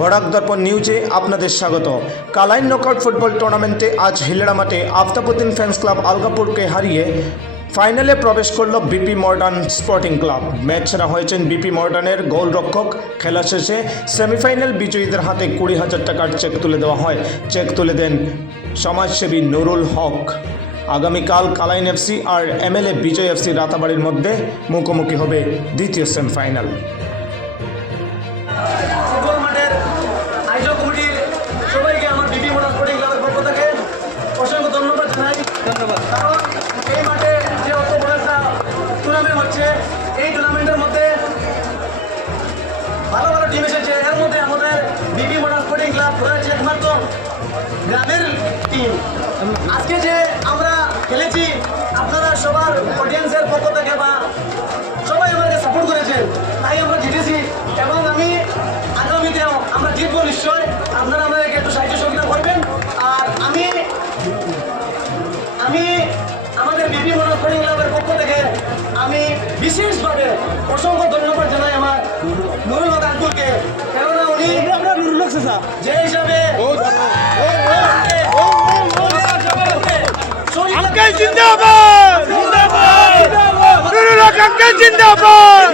বরাক দর্পণ নিউজে আপনাদের স্বাগত। কালাইন নকআউট ফুটবল টুর্নামেন্টে আজ হিলড়া মাঠে আফতাবউদ্দিন ফ্যান্স ক্লাব আলগাপুরকে হারিয়ে ফাইনালে প্রবেশ করল BP modern sporting club. Match সেরা হয়েছেন বিপি মডার্নের গোলরক্ষক। খেলা শেষে সেমিফাইনাল বিজয়ীদের হাতে 20,000 টাকার চেক তুলে দেওয়া হয়। চেক তুলে দেন সমাজসেবী নুরুল হক। আগামীকাল কালাইন এফসি আর এমএলএ বিজয় এফসি রাতাবাড়ির মধ্যে মুখোমুখি হবে দ্বিতীয় সেমিফাইনাল। সবাইকে আমার বিপি মডার্ন স্পোর্টিং ক্লাবের পক্ষ থেকে অসংখ্য ধন্যবাদ জানাই। কারণ এই মাঠে যে অত বড় একটা টুর্নামেন্ট হচ্ছে, এই টুর্নামেন্টের মধ্যে ভালো ভালো টিম এসেছে। এর মধ্যে আমাদের বিপি মডার্ন স্পোর্টিং ক্লাব রয়েছে একমাত্র গ্রামের টিম। আজকে যে আমরা খেলেছি, আপনারা সবার অডিয়েন্সের পক্ষ থেকে বা সবাই আমাকে সাপোর্ট করেছেন, তাই আমরা জিতেছি। এবং আমি আগামীতেও আমরা জিতবো নিশ্চয়। আপনারা আমাদেরকে একটু সাহায্য সহযোগিতা করবেন। আর আমি আমাদের বিপি মডার্ন স্পোর্টিং ক্লাবের পক্ষ থেকে আমি বিশেষভাবে অসংখ্য ধন্যবাদ জানাই আমার নুরুল হক আঙ্কুলকে। কেননা উনি যে হিসাবে জিন্দাবাদ, নুরুল হক আঙ্কেল জিন্দাবাদ।